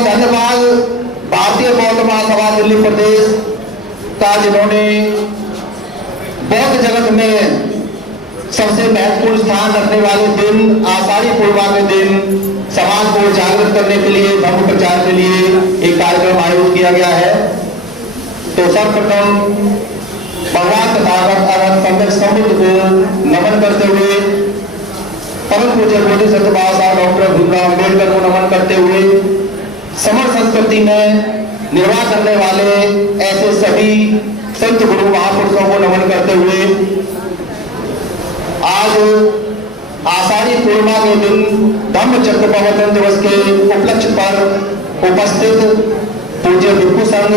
बहुत धन्यवाद भारतीय बौद्ध महासभा दिल्ली प्रदेश का, जिन्होंने बौद्ध जगत में सबसे महत्वपूर्ण स्थान रखने वाले दिन आषाढ़ी पूर्णिमा के दिन समाज को जागृत करने के लिए, धर्म प्रचार के लिए एक कार्यक्रम आयोजित किया गया है। तो सर्वप्रथम भगवान तथागत सम्यक संबुद्ध को नमन करते हुए, परम पूज्य बोधिसत्व बाबा साहब डॉक्टर भीमराव अम्बेडकर को नमन करते हुए, समर संस्कृति में निर्वाह करने वाले ऐसे सभी संत गुरु महापुरुषों को नमन करते हुए, आज आषाढ़ी पूर्णिमा के दिन धम्म चक्र प्रवर्तन दिवस के उपलक्ष्य पर उपस्थित पूज्य भिक्षु संघ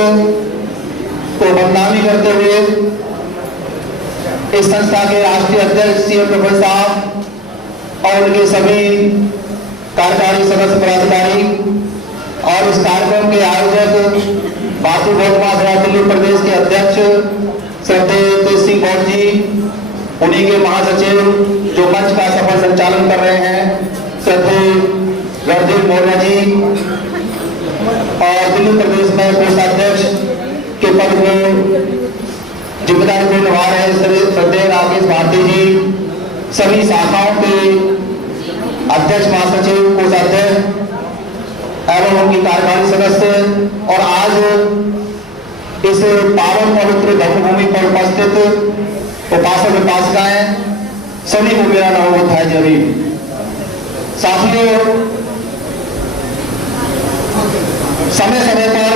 को वंदनामी करते हुए इस संस्था के राष्ट्रीय अध्यक्ष सीएम प्रफुल्ल साहब और उनके सभी कार्यकारी सदस्य पदाधिकारी और इस कार्यक्रम के आयोजक भारतीय बौद्ध महासभा दिल्ली प्रदेश के अध्यक्ष श्रद्धेय तेज सिंह गौड़ जी, उन्हीं के महासचिव जो मंच का सफल संचालन कर रहे हैं श्रद्धेय रणदीप मौर्य जी, और दिल्ली प्रदेश में कोषाध्यक्ष के पद में जिम्मेदारी को निभा रहे श्रद्धेय राकेश भारती जी, सभी शाखाओं के अध्यक्ष, महासचिव, कोषाध्यक्ष एवं उनकी कार्यकारी सदस्य, और आज इस पावन पवित्र धर्मभूमि पर उपस्थित उपासक उपासिकाएं, सभी को मेरा नमो बुद्धाय जय भीम। साथियों, समय समय पर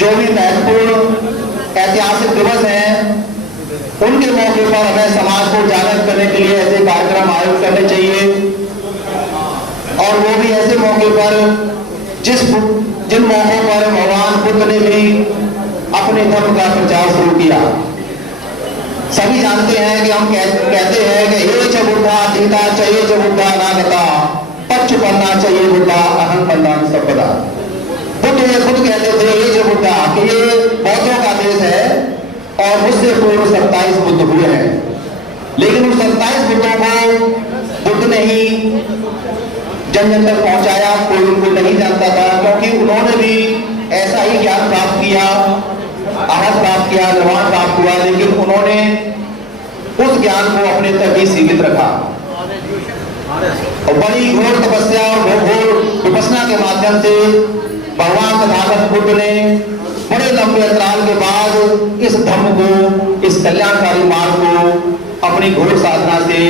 जो भी महत्वपूर्ण ऐतिहासिक दिवस हैं, उनके मौके पर हमें समाज को जागृत करने के लिए ऐसे कार्यक्रम आयोजित करने चाहिए, और वो भी ऐसे मौके पर जिन मौकों पर भगवान बुद्ध ने भी अपने धर्म का प्रचार शुरू किया। सभी जानते हैं कि हम कहते हैं कि हे च बुद्धा जीता चाहिए च बुद्धा नागता पच्चु पन्ना चाहिए बुद्धा अहम पन्ना संपदा। बुद्ध ये खुद कहते थे हे च बुद्धा कि ये बौद्धों का देश है और मुझसे पूर्व 27 बुद्ध हुए हैं, लेकिन उन 27 बुद्धों को बुद्ध ने ही जन जन तक पहुंचाया, कोई उनको नहीं जानता था, क्योंकि उन्होंने भी ऐसा ही ज्ञान प्राप्त किया, अहद प्राप्त किया, निर्वाण प्राप्त हुआ, लेकिन उन्होंने उस ज्ञान को अपने तक ही सीमित रखा और बड़ी घोर तपस्या और घोर विपश्यना के माध्यम से भगवान तथागत बुद्ध ने बड़े लंबे अंतराल के बाद इस धर्म को, इस कल्याणकारी मार्ग को अपनी घोर साधना से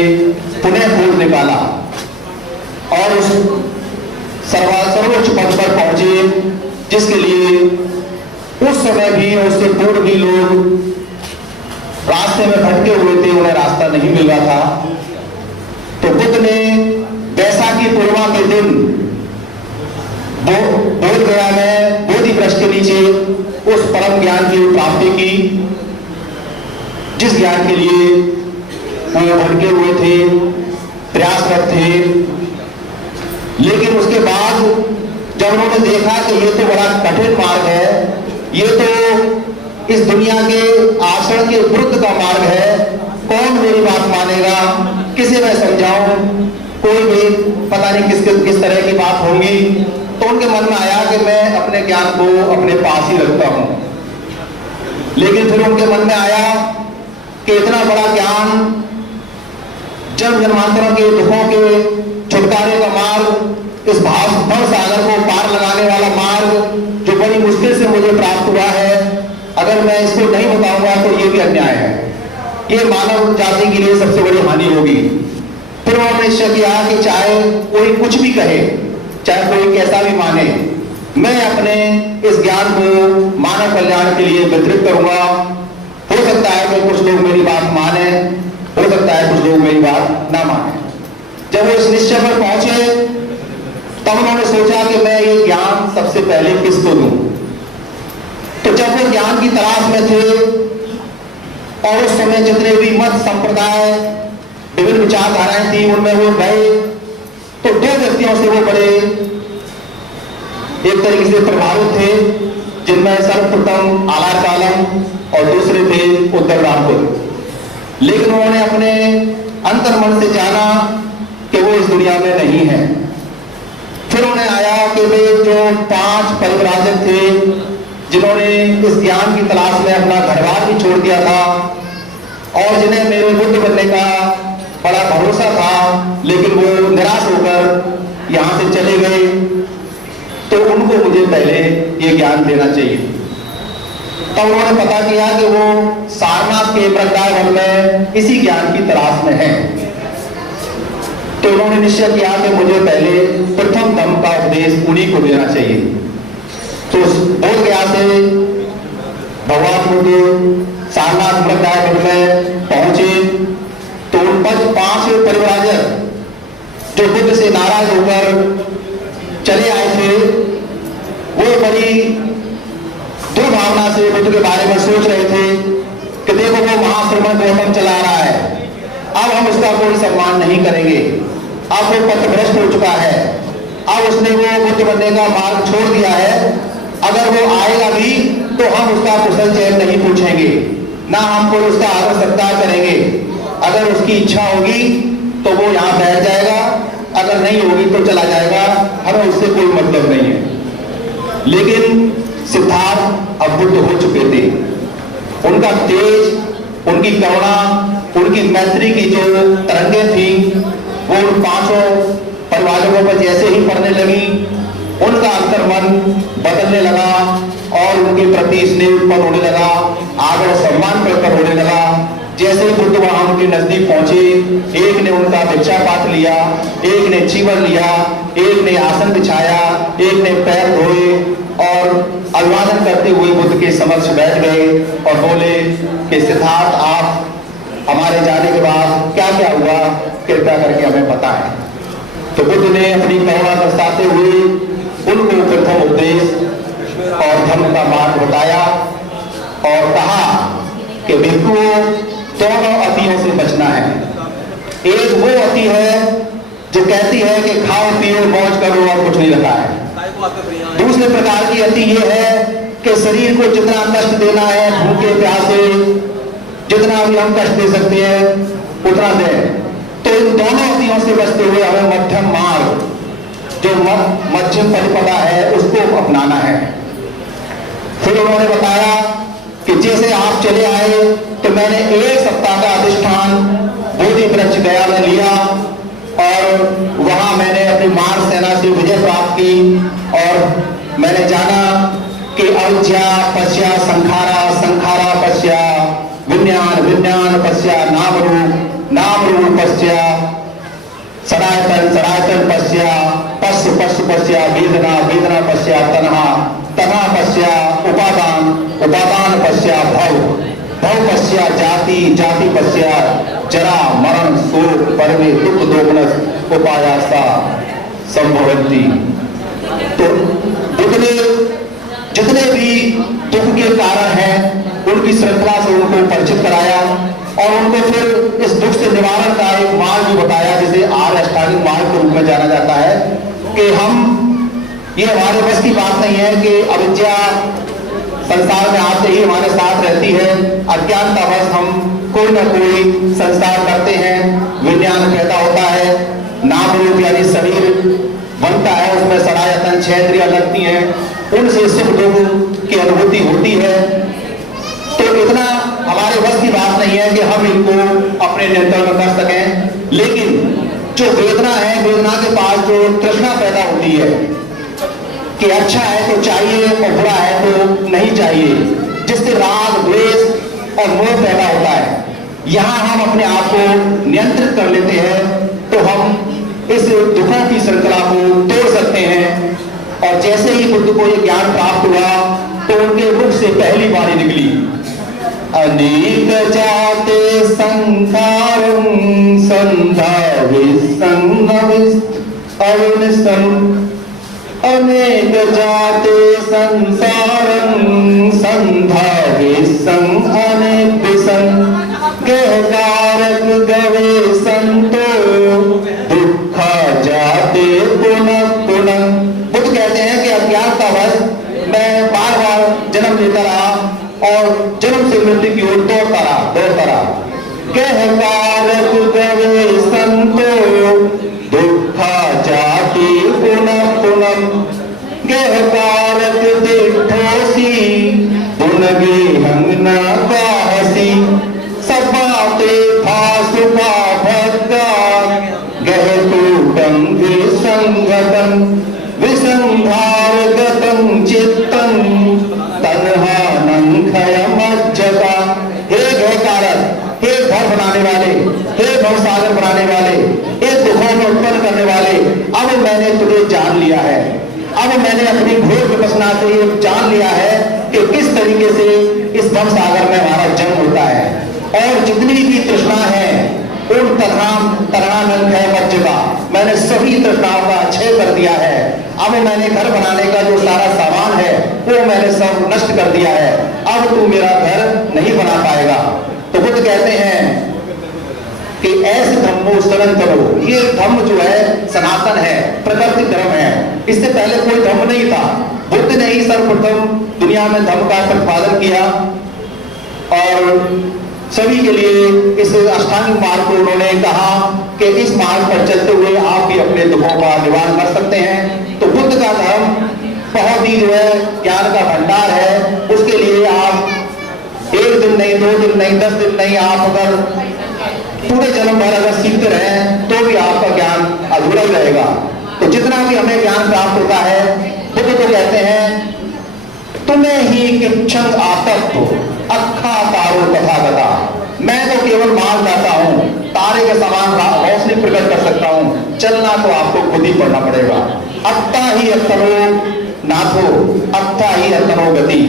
पुनः खोज निकाला और उस सर्वोच्च पद पर पहुंचे, जिसके लिए उस समय भी और उससे पूर्व भी लोग रास्ते में भटके हुए थे, उन्हें रास्ता नहीं मिल रहा था। तो बुद्ध ने बैसाखी पूर्णिमा के दिन बोध गया में बोधि वृक्ष के नीचे उस परम ज्ञान की प्राप्ति की, जिस ज्ञान के लिए वो भटके हुए थे, प्रयासरत थे। लेकिन उसके बाद जब उन्होंने देखा कि ये तो बड़ा कठिन मार्ग है, ये तो इस दुनिया के आचरण के विरुद्ध का मार्ग है, कौन मेरी बात मानेगा, किसे मैं समझाऊं, कोई भी पता नहीं किस तरह की बात होगी। तो उनके मन में आया कि मैं अपने ज्ञान को अपने पास ही रखता हूं। लेकिन फिर उनके मन में आया कि इतना बड़ा ज्ञान, जन्म जन्मांतरों के दुखों के छुटकारे का मार्ग, इस भव सागर को पार लगाने वाला मार्ग जो बड़ी मुश्किल से मुझे प्राप्त हुआ है, अगर मैं इसको नहीं बताऊंगा तो ये भी अन्याय है, ये मानव जाति के लिए सबसे बड़ी हानि होगी। फिर उन्होंने निश्चय किया कि चाहे कोई कुछ भी कहे, चाहे कोई कैसा भी माने, मैं अपने इस ज्ञान को मानव कल्याण के लिए वितरित करूंगा। हो सकता है कि कुछ लोग मेरी बात माने, हो सकता है कुछ लोग मेरी बात ना माने। जब वो इस निश्चय पर पहुंचे तब उन्होंने सोचा कि मैं ये ज्ञान सबसे पहले किसको दूं। तो जब वो ज्ञान की तलाश में थे और उस समय जितने भी मत संप्रदाय, विभिन्न विचारधाराएं थी, उनमें वो गए तो दो व्यक्तियों से वो बड़े एक तरीके से प्रभावित थे, जिनमें सर्वप्रथम आलार कालम और दूसरे थे उत्तर रामपुर। लेकिन उन्होंने अपने अंतर मन से जाना कि वो इस दुनिया में नहीं है। फिर उन्हें आया कि वे जो 5 परिव्राजक थे जिन्होंने इस ज्ञान की तलाश में अपना घरबार भी छोड़ दिया था और जिन्हें मेरे बुद्ध बनने का बड़ा भरोसा था, लेकिन वो निराश होकर यहाँ से चले गए, तो उनको मुझे पहले ये ज्ञान देना चाहिए। तब उन्होंने पता किया कि वो सारनाथ के प्रकाश वन में इसी ज्ञान की तलाश में हैं। तो उन्होंने निश्चय किया कि मुझे पहले प्रथम धम्म का उपदेश उन्हीं को देना चाहिए। तो बोध गया से भगवान बुद्ध सारनाथ प्रकाश वन में पहुंचे, तो उन 5 परिव्राजक जो बुद्ध से नाराज होकर चले आए थे, वो बड़ी दुर्भावना से बुद्ध के बारे में सोच रहे थे कि देखो वो महाश्रमण गौतम चला रहा है, अब हम उसका कोई सम्मान नहीं करेंगे, अब वो पथभ्रष्ट हो चुका है, अब उसने वो बुद्ध बनने का मार्ग छोड़ दिया है, अगर वो आएगा भी तो हम उसका कुशल चैन नहीं पूछेंगे, ना हम कोई उसका आदर सत्कार करेंगे। अगर उसकी इच्छा होगी तो वो यहाँ बैठ जाएगा, अगर नहीं होगी तो चला जाएगा, हमें उससे कोई मतलब नहीं है। लेकिन सिद्धार्थ अब बुद्ध हो चुके थे, उनका तेज, उनकी करुणा, उनकी मैत्री की जो तरंगें थी वो उन 5 परिवारों पर जैसे ही पड़ने लगी, उनका अंतर्मन बदलने लगा और उनके प्रति स्नेह उत्पन्न होने लगा, आदर सम्मान प्रकट होने लगा। जैसे ही बुद्ध वहां उनके नजदीक पहुंचे, एक ने उनका भिक्षा पात्र लिया, एक ने चीवर लिया, एक ने आसन बिछाया, एक ने पैर धोए और अभिवादन करते हुए बुद्ध के समक्ष बैठ गए और बोले कि सिद्धार्थ, आप हमारे जाने के बाद क्या क्या हुआ कृपया करके हमें बताएं। तो बुद्ध ने अपनी करुणा दर्शाते हुए उनको प्रथम उपदेश और धर्म का मार्ग बताया और कहा कि भिक्षुओं, दोनों अतियों से बचना है। एक वो अति है जो कहती है कि खाओ पियो मौज करो और कुछ नहीं रखा है। दूसरे प्रकार की अति ये है कि शरीर को जितना कष्ट देना है, भूखे प्यासे जितना भी हम कष्ट दे सकते हैं उतना दें। तो इन दोनों अतियों से बचते हुए हमें मध्यम मार्ग, जो मध्यम परिपदा है, उसको अपनाना है। फिर उन्होंने बताया कि जैसे आप चले आए तो मैंने 1 सप्ताह का अधिष्ठान बोधि वृक्ष गया में लिया और वहां मैंने अपनी मार सेना से विजय प्राप्त की और मैंने जाना कि अविद्या पश्या संखारा, संखारा पश्या विज्ञान, विज्ञान पश्या नाम रूप, नाम रूप पश्या सनातन, सनातन पश्या पश्य, पश्य पश्या वेदना, वेदना पश्या तन्हा, तन्हा पश्या उपादान, उपादान पश्या भव, भव पश्या जाति, जाति पश्या जरा मरण शोक परमे दुख दोगुणस उपायासा संभवन्ति। तो बुद्ध ने जितने भी दुख के कारण हैं उनकी श्रृंखला से उनको परिचित कराया और उनको फिर इस दुख से निवारण का एक मार्ग भी बताया, जिसे आर्य अष्टांगिक मार्ग के रूप में जाना जाता है। कि हम, ये हमारे बस की बात नहीं है कि अविद्या संसार में आते ही हमारे साथ रहती है, अज्ञानतावश हम कोई ना कोई संस्कार करते हैं, विज्ञान पैदा होता है, नाम रूप यानी शरीर बनता है, उसमें सरायतन 6 इंद्रियां लगती हैं, उनसे सुख दुख की अनुभूति होती है। तो इतना हमारे बस की बात नहीं है कि हम इनको अपने नियंत्रण में कर सकें, लेकिन जो वेदना है, वेदना के पास जो तृष्णा पैदा होती है कि अच्छा है तो चाहिए और बुरा है तो नहीं चाहिए, जिससे राग द्वेष और मोह पैदा होता है, यहां हम अपने आप को नियंत्रित कर लेते हैं तो हम इस दुखों की श्रृंखला को तोड़ सकते हैं। और जैसे ही बुद्ध को यह ज्ञान प्राप्त हुआ तो उनके मुख से पहली बाणी निकली, अनेक जाते संखारं अनेक जाते संसारं संधाविसं अनेकविसं गहकारक गवे संतो दुख जाते पुनः पुनः। बुद्ध कहते हैं कि अज्ञानतावश मैं बार बार जन्म लेता रहा और जन्म से मृत्यु की ओर दौड़ता रहा। गहकारक गवे संतो दुख जाते पुनः कलम गहकारत दिठोसी दुनगे हंगना का हसी सपाते फासुका भक्का गह टंग संगतन विसंधार गतं चित्तं तन्हानं खयमज्जता। हे गहकारत, हे घर बनाने वाले, हे भवसागर बनाने वाले, हे दुखों में उत्पन्न करने वाले, अब मैंने तुझे जान लिया है। अब मैंने अपनी घोर विपसना से ये जान लिया है कि किस तरीके से इस भवसागर में हमारा जन्म होता है और जितनी भी तृष्णा है उन तृणानंद है मज्जबा, मैंने सभी तृष्णाओं का क्षय कर दिया है। अब मैंने घर बनाने का जो सारा सामान है वो मैंने सब नष्ट कर दिया है। अब तू मेरा घर नहीं बना पाएगा। तो बुद्ध कहते हैं कि ऐसे धम्मो सनातनो, ये धम्म जो है सनातन है, प्रकृति धर्म है। इससे पहले कोई धर्म नहीं था। बुद्ध ने ही सर्वप्रथम दुनिया में धर्म का प्रतिपादन किया और सभी के लिए इस अष्टांगिक मार्ग को उन्होंने कहा कि इस मार्ग पर चलते हुए आप भी अपने दुखों का निवारण कर सकते हैं। तो बुद्ध का धर्म बहुत ही जो है ज्ञान का भंडार है। उसके लिए आप एक दिन नहीं, 2 दिन नहीं, 10 दिन नहीं, आप अगर पूरे जन्म भर अगर सीखते रहे तो भी आपका ज्ञान अधूरा ही रहेगा। तो जितना भी हमें ज्ञान प्राप्त होता है, बुद्ध तो कहते हैं तुम्हें ही किच्छंग आतत्व अखा तारो तथागता, मैं तो केवल माल जाता हूं, तारे के समान रोशनी प्रकट कर सकता हूं, चलना तो आपको खुद ही पड़ना पड़ेगा। अत्ता ही अत्तनो नाथो अत्ता ही अत्तनो गति,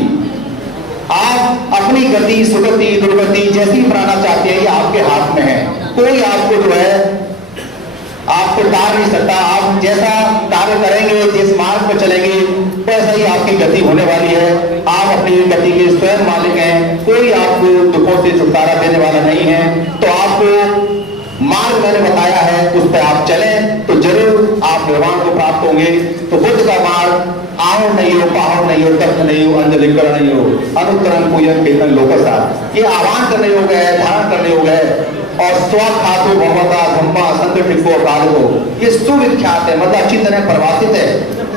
आप अपनी गति सुगति दुर्गति जैसी बनाना चाहते हैं ये आपके हाथ में है। कोई आपको जो है आपको तार नहीं सकता। आप जैसा कार्य करेंगे, जिस मार्ग पर चलेंगे वैसा ही आपकी गति होने वाली है। आप अपनी गति के स्वयं मालिक हैं, कोई आपको दुखों से छुटकारा देने वाला नहीं है। तो आपको मार्ग मैंने बताया है, उस पर आप चलें तो जरूर आप निर्वाण को प्राप्त होंगे। तो बुद्ध का मार्ग आओ नहीं हो, पाहो नहीं हो, तप्त नहीं हो, अंजलि कर नहीं हो, अनुत्तरम पूजन कीर्तन लोकसार, ये आह्वान करने योग्य है, धारण करने योग्य है। और स्वखातु भगवता धम्मा संगठित अपराध को, ये सुविख्यात है, मतलब अच्छी तरह परिभाषित है,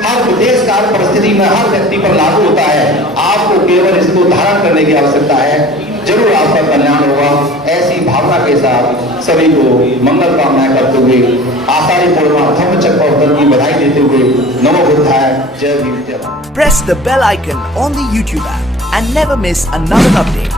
हर विदेश काल परिस्थिति में हर व्यक्ति पर लागू होता है। आपको केवल इसको धारण करने की आवश्यकता है, जरूर आपका कल्याण होगा। ऐसी भावना के साथ सभी को मंगल कामनाएं करते हुए आषाढ़ी पूर्णिमा धम्म चक्र की बधाई देते हुए नमो बुद्धाय, जय भीम, जय Bharat. Press the bell icon on the YouTube app and never miss another update.